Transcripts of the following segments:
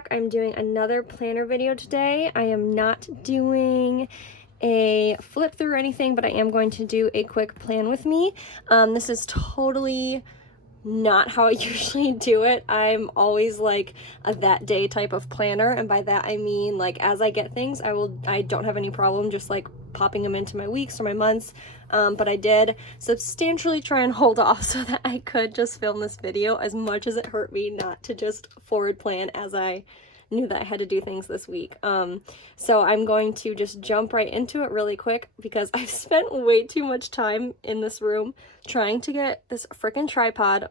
back. I'm doing another planner video today. I am not doing a flip through or anything, but I am going to do a quick plan with me. This is totally not how I usually do it. I'm always like a that day type of planner, and by that I mean like as I get things, I don't have any problem just like popping them into my weeks or my months. But I did substantially try and hold off so that I could just film this video, as much as it hurt me not to just forward plan as I knew that I had to do things this week. So I'm going to just jump right into it really quick because I've spent way too much time in this room trying to get this freaking tripod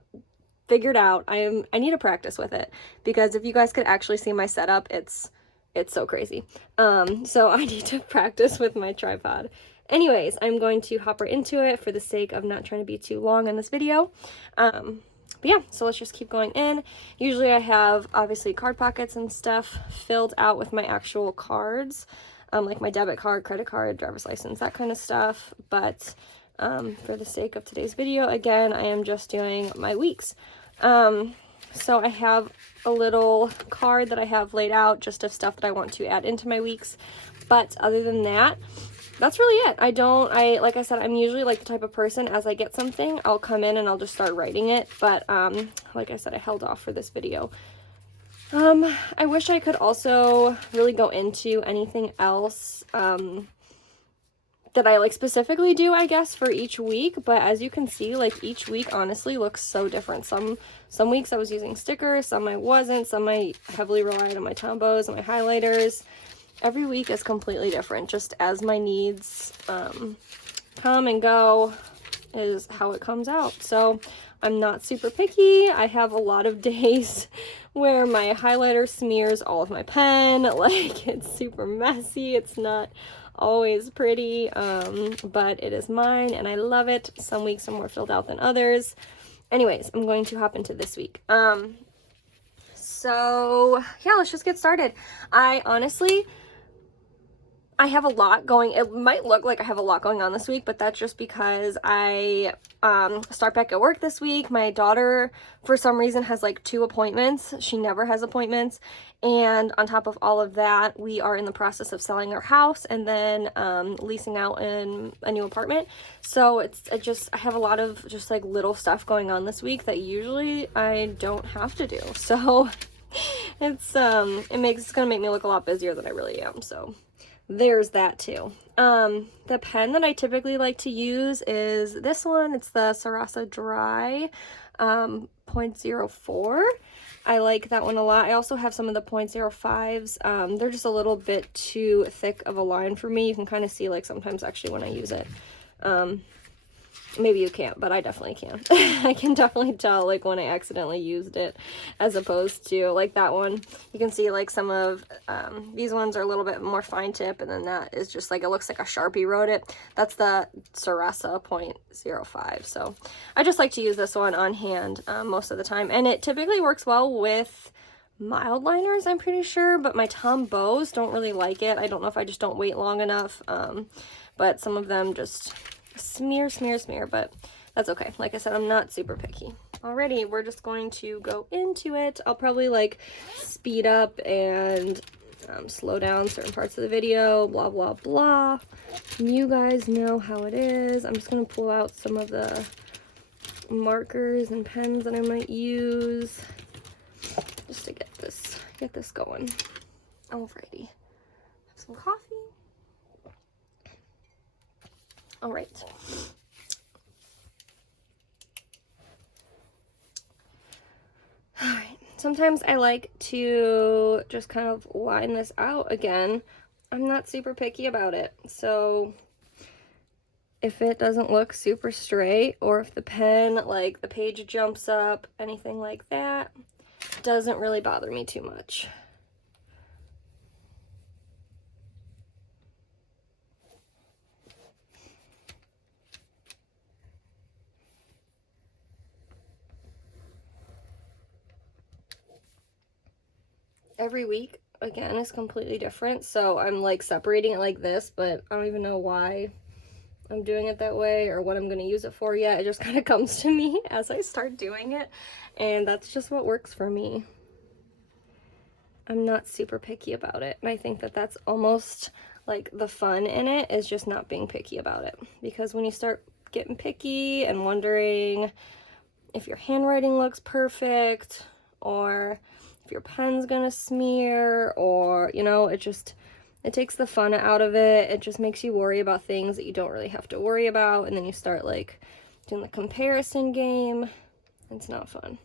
figured out. I need to practice with it, because if you guys could actually see my setup, it's so crazy. So I need to practice with my tripod. Anyways, I'm going to hop right into it for the sake of not trying to be too long on this video. But yeah, so let's just keep going in. Usually I have obviously card pockets and stuff filled out with my actual cards, like my debit card, credit card, driver's license, that kind of stuff. But for the sake of today's video, again, I am just doing my weeks. So I have a little card that I have laid out just of stuff that I want to add into my weeks. But other than that, that's really it. Like I said, I'm usually like the type of person, as I get something, I'll come in and I'll just start writing it. But like I said, I held off for this video. I wish I could also really go into anything else that I like specifically do, I guess, for each week. But as you can see, like each week honestly looks so different. Some weeks I was using stickers, some I wasn't, some I heavily relied on my Tombos and my highlighters. Every week is completely different, just as my needs come and go is how it comes out. So I'm not super picky. I have a lot of days where my highlighter smears all of my pen, like it's super messy. It's not always pretty, but it is mine and I love it. Some weeks are more filled out than others. Anyways, I'm going to hop into this week. So yeah, let's just get started. I have a lot going. It might look like I have a lot going on this week, but that's just because I start back at work this week. My daughter, for some reason, has like 2 appointments. She never has appointments. And on top of all of that, we are in the process of selling our house and then leasing out in a new apartment. So I have a lot of just like little stuff going on this week that usually I don't have to do. So it's gonna make me look a lot busier than I really am. So there's that too. The pen that I typically like to use is this one. It's the Sarasa Dry 0.04. I like that one a lot. I also have some of the 0.05s. They're just a little bit too thick of a line for me. You can kind of see like sometimes actually when I use it. Maybe you can't, but I definitely can. I can definitely tell like when I accidentally used it, as opposed to like that one. You can see like some of these ones are a little bit more fine tip, and then that is just like, it looks like a Sharpie wrote it. That's the Sarasa 0.05. So I just like to use this one on hand most of the time, and it typically works well with mild liners, I'm pretty sure, but my Tombos don't really like it. I don't know if I just don't wait long enough, but some of them just smear, but that's okay. Like I said, I'm not super picky. Alrighty, we're just going to go into it. I'll probably like speed up and slow down certain parts of the video, blah blah blah. You guys know how it is. I'm just gonna pull out some of the markers and pens that I might use just to get this going. Alrighty, have some coffee. All right. All right. Sometimes I like to just kind of line this out again. I'm not super picky about it. So if it doesn't look super straight, or if the pen, like the page jumps up, anything like that, doesn't really bother me too much. Every week, again, is completely different, so I'm like separating it like this, but I don't even know why I'm doing it that way or what I'm going to use it for yet. It just kind of comes to me as I start doing it, and that's just what works for me. I'm not super picky about it. And I think that that's almost like the fun in it, is just not being picky about it. Because when you start getting picky and wondering if your handwriting looks perfect, or if your pen's gonna smear, or, you know, it takes the fun out of it. It just makes you worry about things that you don't really have to worry about, and then you start like doing the comparison game. It's not fun.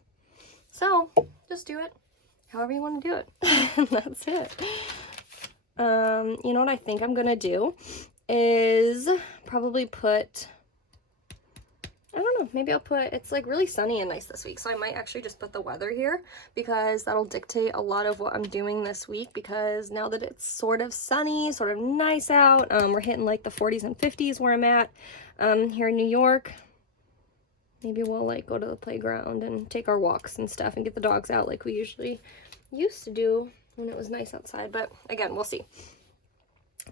So just do it however you want to do it. And that's it. You know what I think I'm gonna do is probably put, I don't know, maybe I'll put, it's like really sunny and nice this week, so I might actually just put the weather here, because that'll dictate a lot of what I'm doing this week. Because now that it's sort of sunny, sort of nice out, we're hitting like the 40s and 50s where I'm at here in New York. Maybe we'll like go to the playground and take our walks and stuff and get the dogs out like we usually used to do when it was nice outside. But again, we'll see.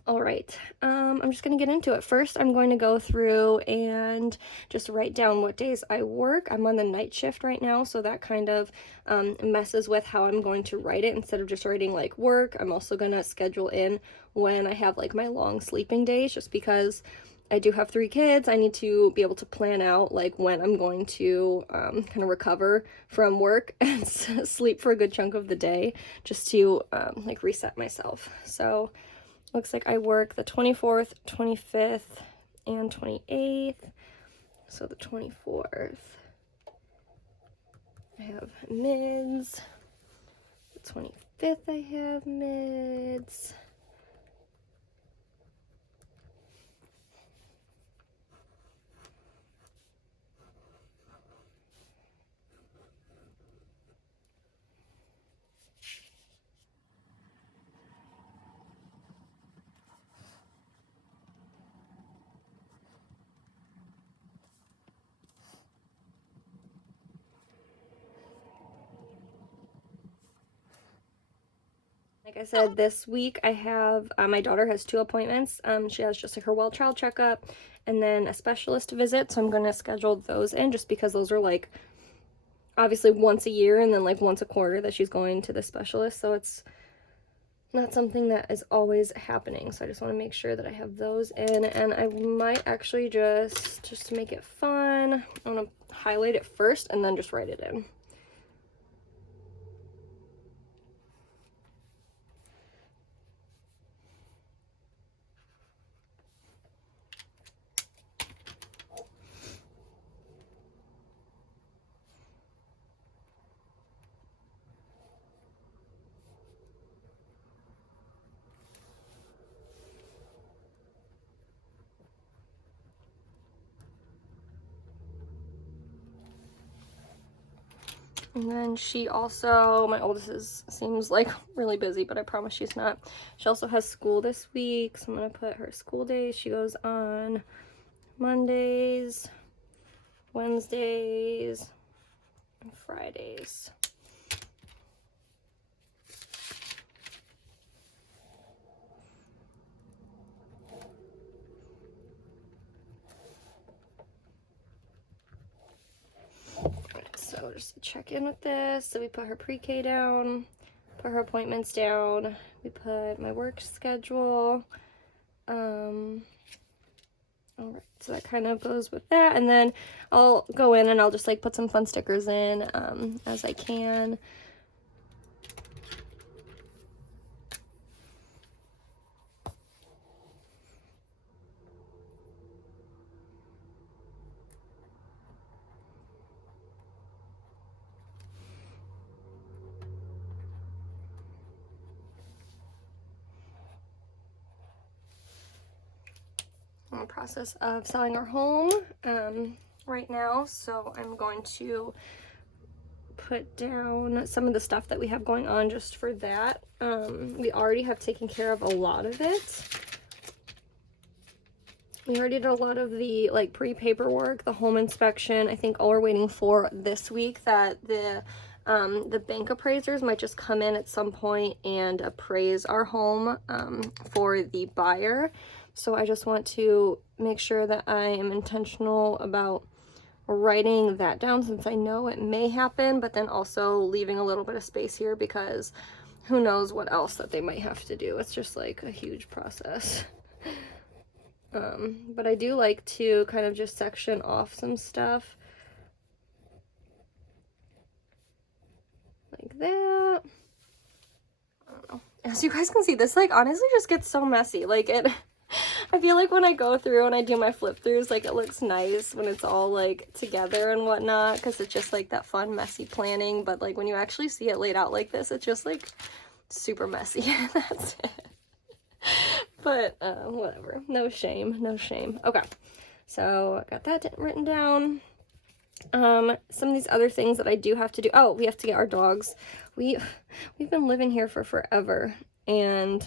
All right, I'm just going to get into it. First, I'm going to go through and just write down what days I work. I'm on the night shift right now, so that kind of messes with how I'm going to write it. Instead of just writing like work, I'm also going to schedule in when I have like my long sleeping days, just because I do have 3 kids. I need to be able to plan out like when I'm going to kind of recover from work and sleep for a good chunk of the day, just to like reset myself. So looks like I work the 24th, 25th, and 28th. So the 24th, I have mids. The 25th, I have mids. Like I said, this week I have, my daughter has 2 appointments. She has just like her well child checkup and then a specialist visit. So I'm going to schedule those in, just because those are like obviously once a year and then like once a quarter that she's going to the specialist. So it's not something that is always happening. So I just want to make sure that I have those in, and I might actually just to make it fun, I want to highlight it first and then just write it in. And then she also, my oldest seems like really busy, but I promise she's not. She also has school this week, so I'm going to put her school days. She goes on Mondays, Wednesdays, and Fridays. So just check in with this. So we put her pre-K down, put her appointments down, we put my work schedule. All right, so that kind of goes with that, and then I'll go in and I'll just like put some fun stickers in as I can. I'm in the process of selling our home right now, so I'm going to put down some of the stuff that we have going on just for that. We already have taken care of a lot of it. We already did a lot of the like pre-paperwork, the home inspection. I think all we're waiting for this week that the bank appraisers might just come in at some point and appraise our home for the buyer. So I just want to make sure that I am intentional about writing that down, since I know it may happen, but then also leaving a little bit of space here because who knows what else that they might have to do. It's just like a huge process. But I do like to kind of just section off some stuff like that. I don't know. As you guys can see, this like honestly just gets so messy. Like I feel like when I go through and I do my flip throughs, like it looks nice when it's all like together and whatnot, because it's just like that fun messy planning. But like when you actually see it laid out like this, it's just like super messy. That's it. But whatever, no shame, no shame. Okay, so I got that written down. Some of these other things that I do have to do. Oh, we have to get our dogs. We've been living here for forever, and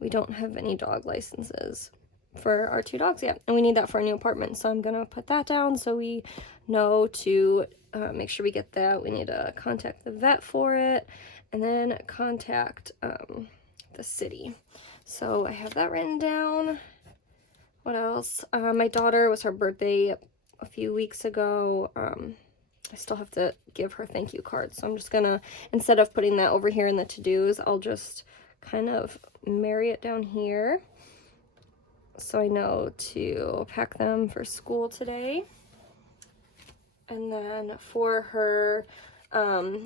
we don't have any dog licenses for our 2 dogs yet, and we need that for a new apartment. So I'm gonna put that down so we know to make sure we get that. We need to contact the vet for it, and then contact the city. So I have that written down. What else? My daughter, was her birthday a few weeks ago. I still have to give her thank you cards, so I'm just gonna, instead of putting that over here in the to-dos, I'll just kind of marry it down here so I know to pack them for school today. And then for her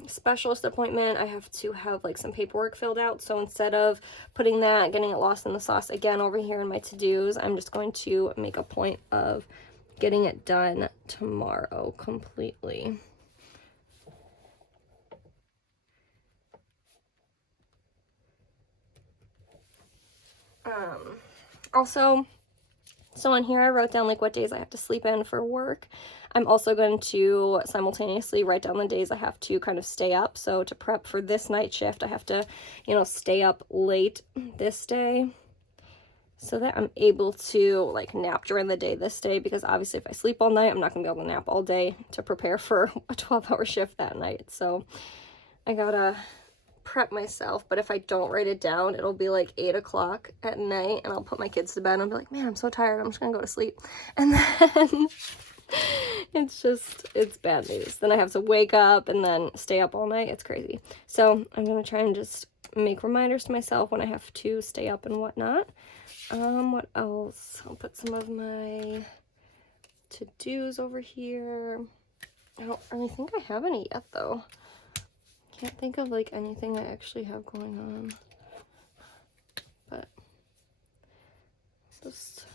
specialist appointment, I have to have like some paperwork filled out. So instead of putting that, getting it lost in the sauce again over here in my to-dos, I'm just going to make a point of getting it done tomorrow completely. Also, so on here I wrote down like what days I have to sleep in for work. I'm also going to simultaneously write down the days I have to kind of stay up. So to prep for this night shift, I have to, you know, stay up late this day so that I'm able to like nap during the day this day, because obviously if I sleep all night, I'm not gonna be able to nap all day to prepare for a 12-hour shift that night. So I gotta prep myself, but if I don't write it down, it'll be like 8 o'clock at night and I'll put my kids to bed and I'll be like, man, I'm so tired, I'm just gonna go to sleep. And then it's bad news. Then I have to wake up and then stay up all night. It's crazy. So I'm gonna try and just make reminders to myself when I have to stay up and whatnot. What else? I'll put some of my to-dos over here. I don't really think I have any yet though. Can't think of like anything I actually have going on, but just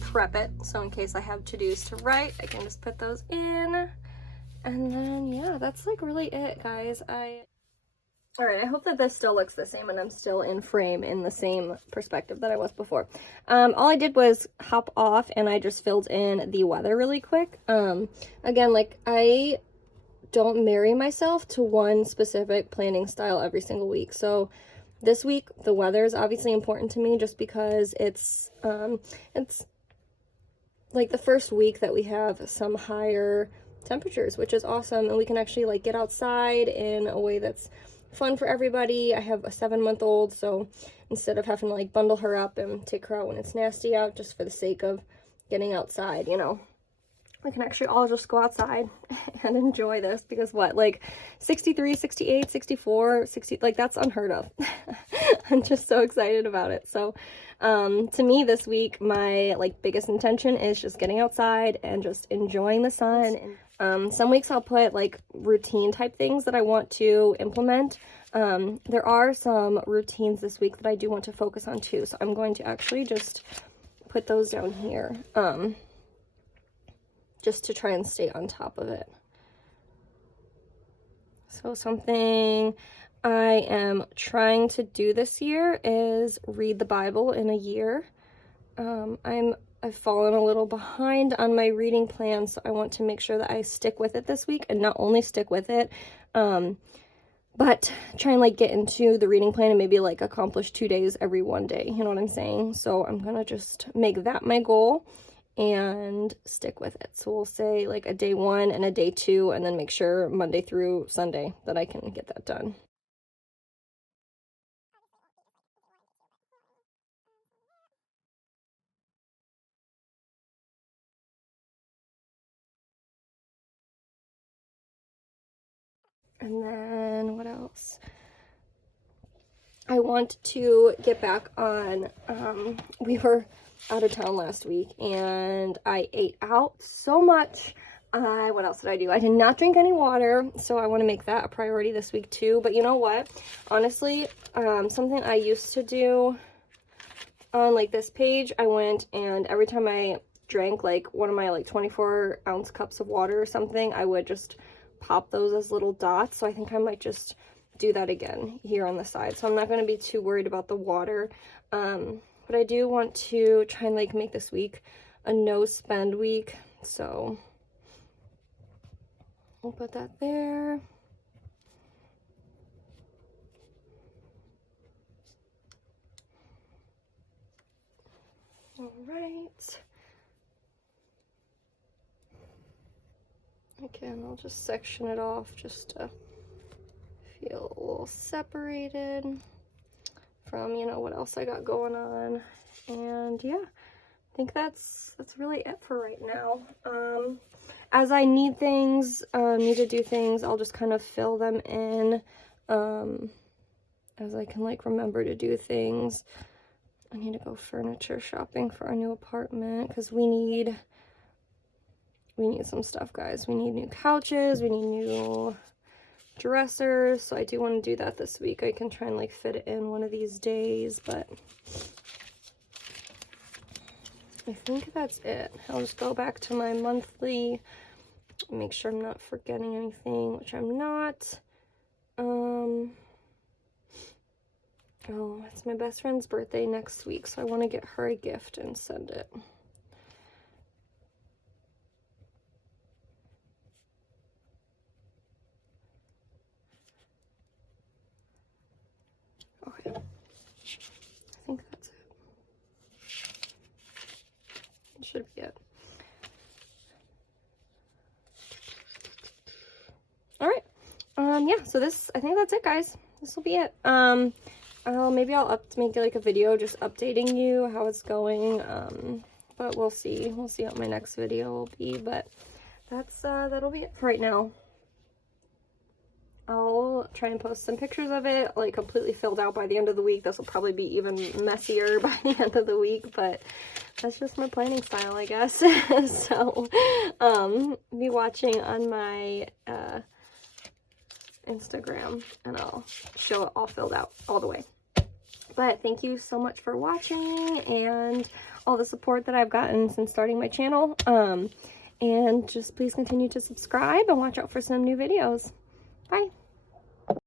prep it so in case I have to-dos to write, I can just put those in. And then yeah, that's like really it, guys. All right, I hope that this still looks the same and I'm still in frame in the same perspective that I was before. All I did was hop off and I just filled in the weather really quick. Again, like I don't marry myself to one specific planning style every single week. So this week, the weather is obviously important to me just because it's like the first week that we have some higher temperatures, which is awesome. And we can actually like get outside in a way that's fun for everybody. I have a 7-month-old, so instead of having to like bundle her up and take her out when it's nasty out, just for the sake of getting outside, you know, we can actually all just go outside and enjoy this, because what, like 63, 68, 64, 60, like that's unheard of. I'm just so excited about it. So to me this week, my like biggest intention is just getting outside and just enjoying the sun. Some weeks I'll put like routine type things that I want to implement. There are some routines this week that I do want to focus on too, so I'm going to actually just put those down here, just to try and stay on top of it. So something I am trying to do this year is read the Bible in a year. I've fallen a little behind on my reading plan, so I want to make sure that I stick with it this week, and not only stick with it, but try and like get into the reading plan and maybe like accomplish 2 days every one day, you know what I'm saying? So I'm gonna just make that my goal and stick with it. So we'll say like a day 1 and a day 2, and then make sure Monday through Sunday that I can get that done. And then what else? I want to get back on, we were out of town last week and I ate out so much. What else did I do? I did not drink any water, so I want to make that a priority this week too. But you know what? Honestly, something I used to do on like this page, I went and every time I drank like one of my like 24-ounce cups of water or something, I would just pop those as little dots. So I think I might just do that again here on the side. So I'm not going to be too worried about the water. But I do want to try and like make this week a no spend week. So we'll put that there. All right. Again, I'll just section it off just to feel a little separated from, you know, what else I got going on. And yeah, I think that's really it for right now. As I need things, need to do things, I'll just kind of fill them in as I can like remember to do things. I need to go furniture shopping for our new apartment because we need some stuff, guys. We need new couches, we need new dressers, so I do want to do that this week. I can try and like fit it in one of these days, but I think that's it. I'll just go back to my monthly, make sure I'm not forgetting anything, which I'm not. Oh, it's my best friend's birthday next week, so I want to get her a gift and send it. Okay, I think that's it. It should be it. All right. Yeah, so I think that's it, guys. This will be it. Maybe I'll make like a video just updating you how it's going. But we'll see. We'll see what my next video will be, but that'll be it for right now. I'll try and post some pictures of it, like completely filled out by the end of the week. This will probably be even messier by the end of the week, but that's just my planning style, I guess. So, be watching on my Instagram, and I'll show it all filled out all the way. But thank you so much for watching and all the support that I've gotten since starting my channel. And just please continue to subscribe and watch out for some new videos. Bye.